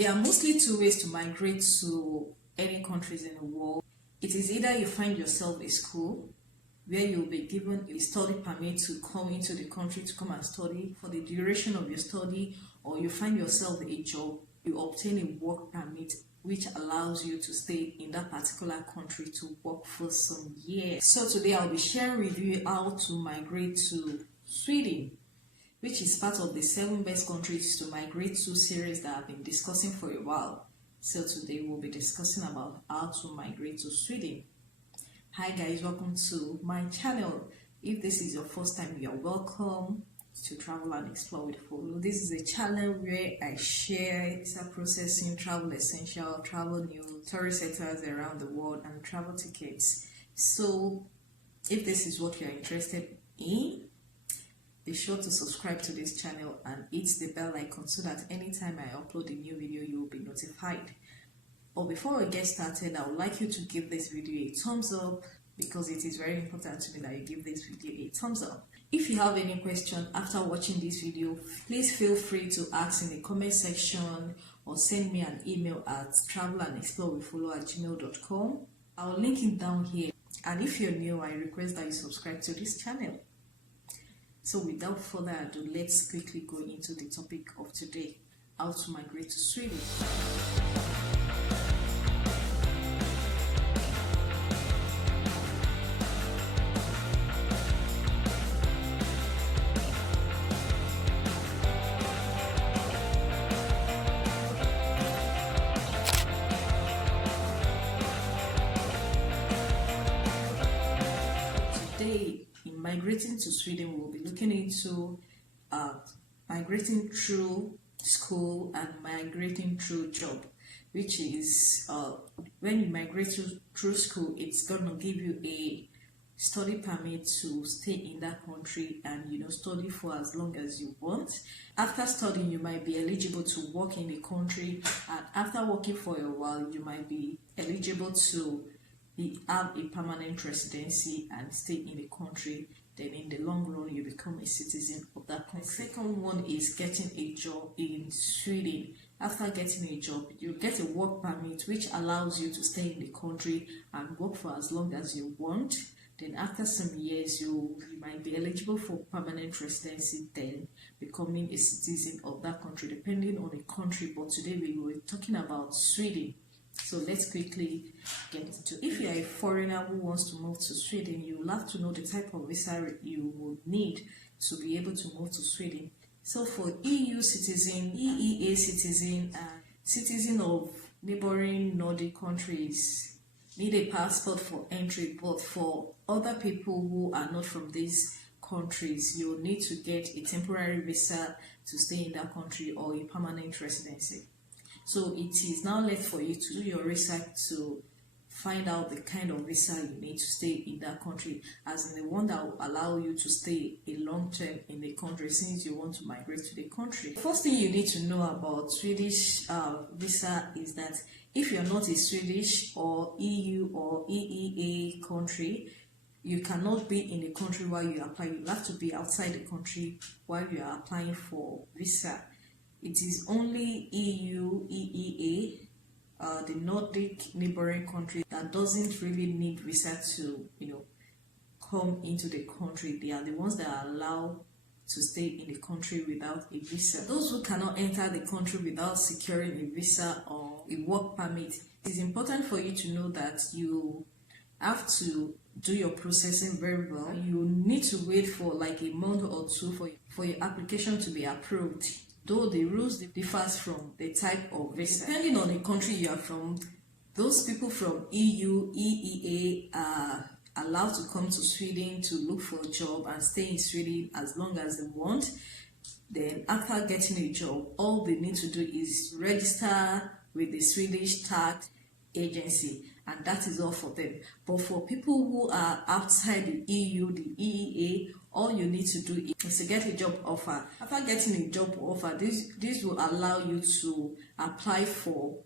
There are mostly two ways to migrate to any countries in the world. It is either you find yourself a school where you'll be given a study permit to come into the country to come and study for the duration of your study, or you find yourself a job, you obtain a work permit which allows you to stay in that particular country to work for some years. So today I'll be sharing with you how to migrate to Sweden, which is part of the 7 best countries to migrate to series that I've been discussing for a while. So today we'll be discussing about how to migrate to Sweden. Hi guys, welcome to my channel. If this is your first time, you're welcome to Travel and Explore with Follow. This is a channel where I share visa processing, travel essential, travel news, tourist sectors around the world, and travel tickets. So if this is what you're interested in, be sure to subscribe to this channel and hit the bell icon so that anytime I upload a new video, you will be notified. But before we get started, I would like you to give this video a thumbs up because it is very important to me that you give this video a thumbs up. If you have any question after watching this video, please feel free to ask in the comment section or send me an email at travelandexplorewithfollow@gmail.com. I will link it down here. And if you're new, I request that you subscribe to this channel. So without further ado, let's quickly go into the topic of today: how to migrate to Sweden. Today, in migrating to Sweden, we'll be looking into migrating through school and migrating through job, which is when you migrate through school, it's gonna give you a study permit to stay in that country and study for as long as you want. After studying, you might be eligible to work in the country, and after working for a while, you might be eligible to have a permanent residency and stay in the country. Then in the long run, you become a citizen of that country. The second one is getting a job in Sweden. After getting a job, you get a work permit which allows you to stay in the country and work for as long as you want. Then after some years, you might be eligible for permanent residency, then becoming a citizen of that country, depending on the country. But today we were talking about Sweden. So let's quickly get into it. If you're a foreigner who wants to move to Sweden, you will have to know the type of visa you would need to be able to move to Sweden. So for EU citizen, EEA citizen, and citizen of neighboring Nordic countries, need a passport for entry. But for other people who are not from these countries, you'll need to get a temporary visa to stay in that country or a permanent residency. So it is now left for you to do your research to find out the kind of visa you need to stay in that country, as in the one that will allow you to stay a long term in the country since you want to migrate to the country. The first thing you need to know about Swedish visa is that if you're not a Swedish or EU or EEA country, you cannot be in the country while you apply. You have to be outside the country while you are applying for visa. It is only EU, EEA, the Nordic neighboring country that doesn't really need visa to, come into the country. They are the ones that are allowed to stay in the country without a visa. Those who cannot enter the country without securing a visa or a work permit, it is important for you to know that you have to do your processing very well. You need to wait for like a month or two for your application to be approved. Though the rules differs from the type of visa. Depending on the country you are from, those people from EU, EEA are allowed to come to Sweden to look for a job and stay in Sweden as long as they want. Then after getting a job, all they need to do is register with the Swedish tax agency, and that is all for them. But for people who are outside the EU, the EEA, all you need to do is to get a job offer. After getting a job offer, this will allow you to apply for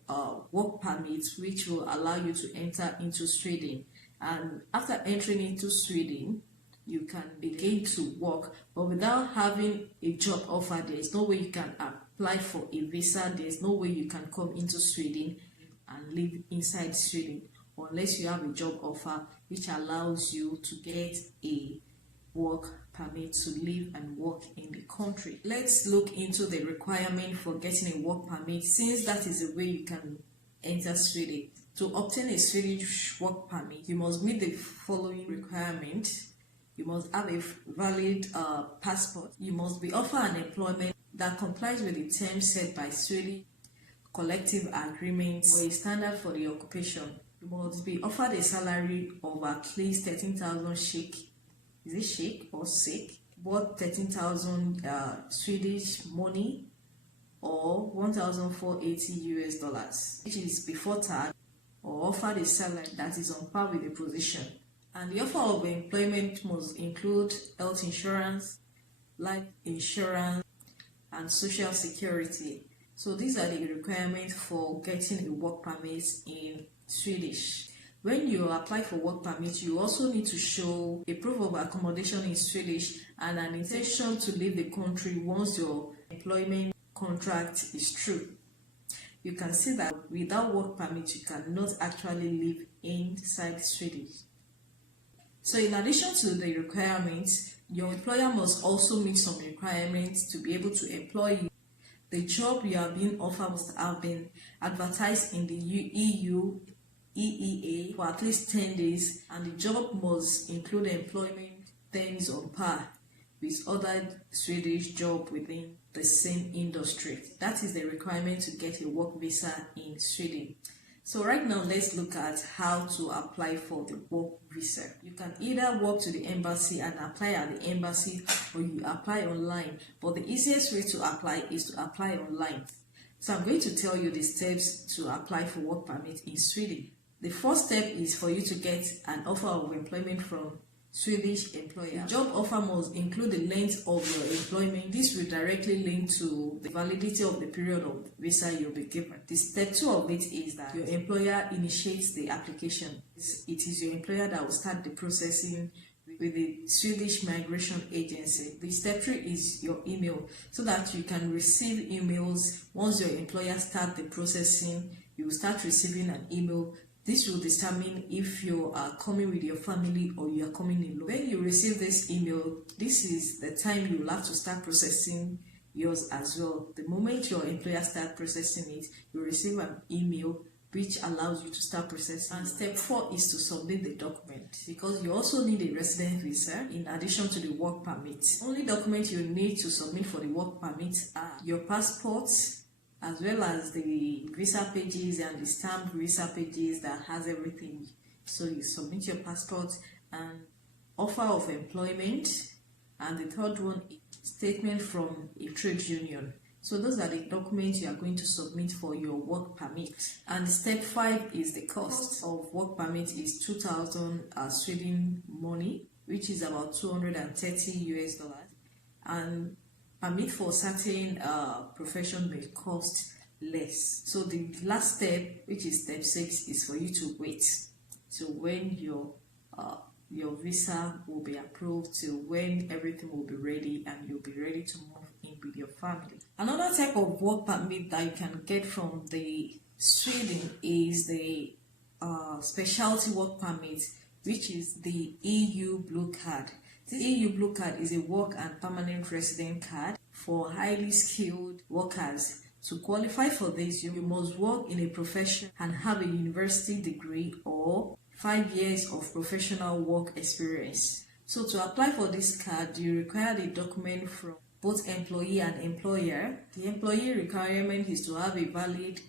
work permits, which will allow you to enter into Sweden. And after entering into Sweden, you can begin to work. But without having a job offer, there is no way you can apply for a visa, there's no way you can come into Sweden and live inside Sweden unless you have a job offer which allows you to get a work permit to live and work in the country. Let's look into the requirement for getting a work permit, since that is the way you can enter Sweden. To obtain a Swedish work permit, you must meet the following requirements. You must have a valid passport. You must be offered an employment that complies with the terms set by Swedish collective agreements or a standard for the occupation. You must be offered a salary of at least 13,000 SEK. Is it SEK or SEK? Worth 13,000 Swedish money or $1,480, which is before tax, or offered a salary that is on par with the position. And the offer of employment must include health insurance, life insurance, and social security. So these are the requirements for getting a work permit in Swedish. When you apply for work permit, you also need to show a proof of accommodation in Swedish and an intention to leave the country once your employment contract is through. You can see that without work permit, you cannot actually live inside Sweden. So in addition to the requirements, your employer must also meet some requirements to be able to employ you. The job you are being offered must have been advertised in the EU EEA for at least 10 days, and the job must include employment terms on par with other Swedish jobs within the same industry. That is the requirement to get a work visa in Sweden. So right now, let's look at how to apply for the work visa. You can either walk to the embassy and apply at the embassy, or you apply online. But the easiest way to apply is to apply online. So I'm going to tell you the steps to apply for work permit in Sweden. The first step is for you to get an offer of employment from Swedish employer. The job offer must include the length of your employment. This will directly link to the validity of the period of visa you'll be given. The step 2 of it is that your employer initiates the application. It is your employer that will start the processing with the Swedish Migration Agency. The step 3 is your email, so that you can receive emails. Once your employer starts the processing, you will start receiving an email. This will determine if you are coming with your family or you are coming alone. When you receive this email, this is the time you will have to start processing yours as well. The moment your employer starts processing it, you will receive an email which allows you to start processing. And step 4 is to submit the document, because you also need a resident visa in addition to the work permit. Only documents you need to submit for the work permit are your passport, as well as the visa pages and the stamped visa pages that has everything. So you submit your passport and offer of employment, and the third one is statement from a trade union. So those are the documents you are going to submit for your work permit. And step 5 is the cost of work permit is 2,000 Sweden money, which is about $230. And permit for certain profession may cost less. So the last step, which is step 6, is for you to wait till when your visa will be approved, till when everything will be ready and you'll be ready to move in with your family. Another type of work permit that you can get from the Sweden is the specialty work permit, which is the EU Blue Card. This EU Blue Card is a work and permanent resident card for highly skilled workers. To qualify for this, you must work in a profession and have a university degree or 5 years of professional work experience. So to apply for this card, you require the document from both employee and employer. The employee requirement is to have a valid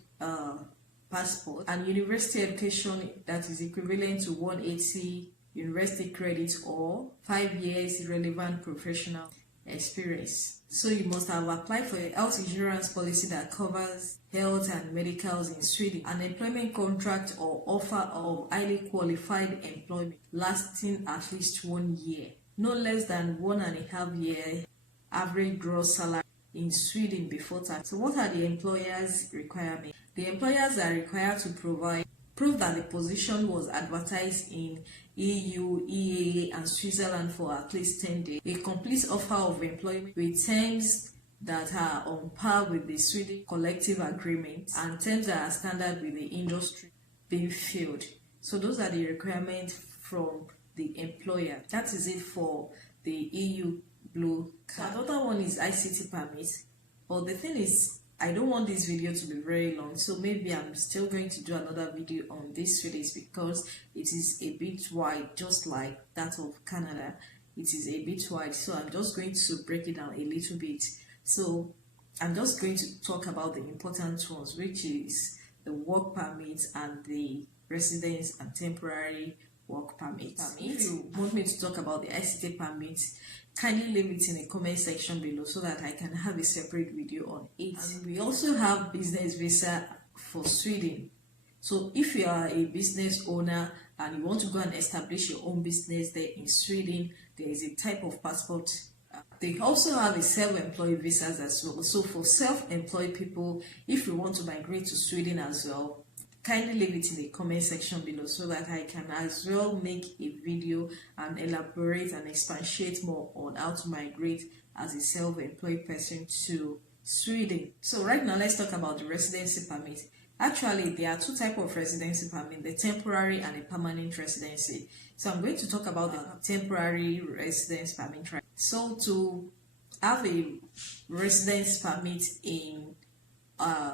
passport and university education that is equivalent to 180 university credits or 5 years relevant professional experience. So you must have applied for a health insurance policy that covers health and medicals in Sweden, an employment contract or offer of highly qualified employment lasting at least 1 year, no less than 1.5 year average gross salary in Sweden before tax. So what are the employers' requirements? The employers are required to provide proof that the position was advertised in EU, EEA, and Switzerland for at least 10 days. A complete offer of employment with terms that are on par with the Swedish collective agreement and terms that are standard with the industry being filled. So those are the requirements from the employer. That is it for the EU Blue Card. Another one is ICT permit. But the thing is, I don't want this video to be very long, so maybe I'm still going to do another video on this Swedish because it is a bit wide, just like that of Canada. It is a bit wide, so I'm just going to break it down a little bit. So I'm just going to talk about the important ones, which is the work permit and the residence and temporary work permit. If you want me to talk about the ICT permit, kindly leave it in the comment section below so that I can have a separate video on it. And we also have business visa for Sweden. So if you are a business owner and you want to go and establish your own business there in Sweden, there is a type of passport. They also have a self-employed visas as well. So for self-employed people, if you want to migrate to Sweden as well, kindly leave it in the comment section below so that I can as well make a video and elaborate and expatiate more on how to migrate as a self-employed person to Sweden. So right now, let's talk about the residency permit. Actually, there are two types of residency permit, the temporary and the permanent residency. So I'm going to talk about the temporary residence permit. So to have a residence permit in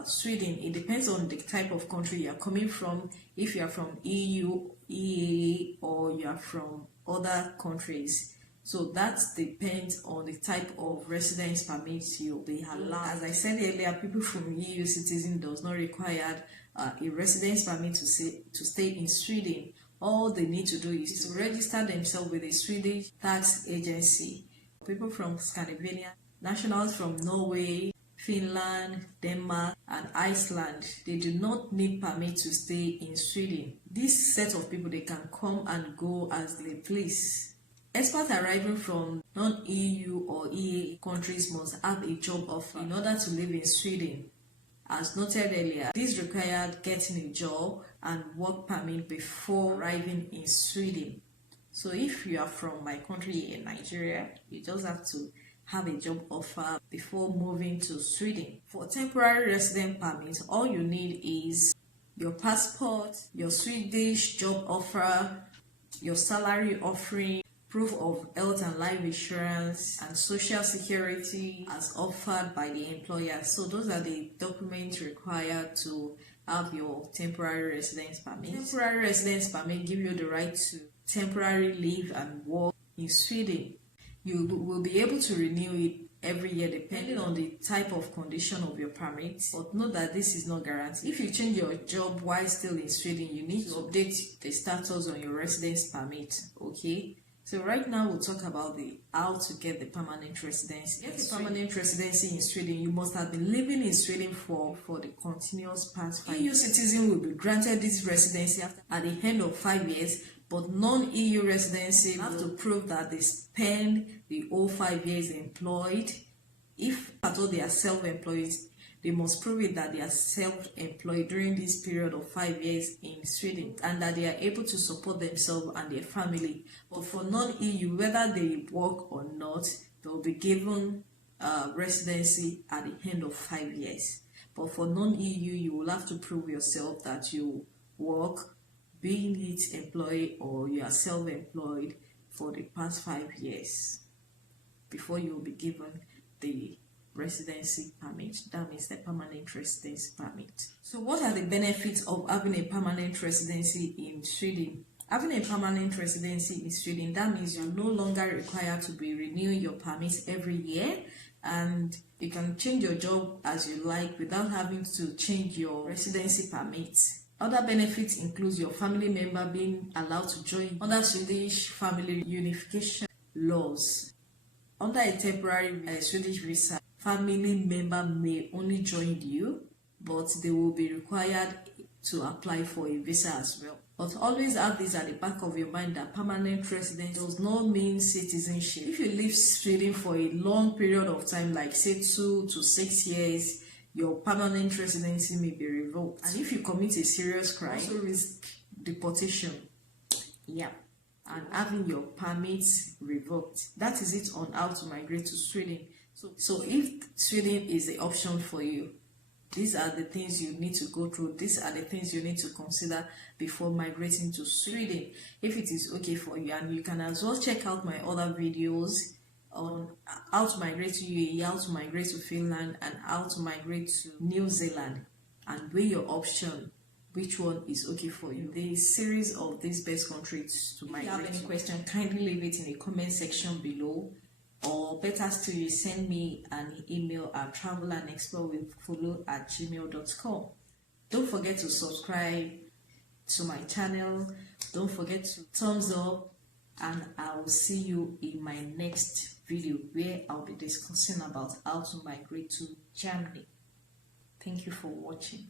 Sweden, it depends on the type of country you are coming from. If you are from EU, EEA, or you are from other countries, so that depends on the type of residence permit you'll be allowed. As I said earlier, people from EU citizen does not require a residence permit to stay in Sweden. All they need to do is to register themselves with a Swedish tax agency. People from Scandinavia, nationals from Norway, Finland, Denmark, and Iceland, they do not need permit to stay in Sweden. This set of people, they can come and go as they please. Expats arriving from non-EU or EEA countries must have a job offer in order to live in Sweden. As noted earlier, this required getting a job and work permit before arriving in Sweden. So if you are from my country in Nigeria, you just have to have a job offer before moving to Sweden. For temporary resident permit, all you need is your passport, your Swedish job offer, your salary offering, proof of health and life insurance, and social security as offered by the employer. So those are the documents required to have your temporary residence permit. Temporary residence permit give you the right to temporarily live and work in Sweden. You will be able to renew it every year depending on the type of condition of your permit, but note that this is not guaranteed. If you change your job while still in Sweden, you need to update the status on your residence permit, okay? So right now we'll talk about how to get the permanent residency. To get the permanent residency in Sweden, you must have been living in Sweden for the continuous past 5 years. EU citizen will be granted this residency at the end of 5 years, but non-EU residency have to prove that they spend the whole 5 years employed. If at all they are self-employed, they must prove it that they are self-employed during this period of 5 years in Sweden and that they are able to support themselves and their family. But for non-EU, whether they work or not, they will be given residency at the end of 5 years. But for non-EU, you will have to prove yourself that you work, being it employee or you are self-employed for the past 5 years before you will be given the residency permit. That means the permanent residence permit. So what are the benefits of having a permanent residency in Sweden? Having a permanent residency in Sweden, that means you're no longer required to be renewing your permits every year, and you can change your job as you like without having to change your residency permits. Other benefits include your family member being allowed to join under Swedish family unification laws. Under a temporary Swedish visa, family member may only join you, but they will be required to apply for a visa as well. But always have this at the back of your mind that permanent residence does not mean citizenship. If you live Sweden for a long period of time, like say 2 to 6 years, your permanent residency may be revoked. And if you commit a serious crime, you also risk deportation. Yeah. And having your permits revoked. That is it on how to migrate to Sweden. So if Sweden is the option for you, these are the things you need to go through. These are the things you need to consider before migrating to Sweden. If it is okay for you, and you can as well check out my other videos on how to migrate to UAE, how to migrate to Finland, and how to migrate to New Zealand, and weigh your option, which one is okay for you. The series of these best countries to migrate. If you have any question, kindly leave it in the comment section below, or better still, you send me an email at travelandexplorewithfollow@gmail.com. Don't forget to subscribe to my channel. Don't forget to thumbs up, and I'll see you in my next video where I'll be discussing about how to migrate to Germany. Thank you for watching.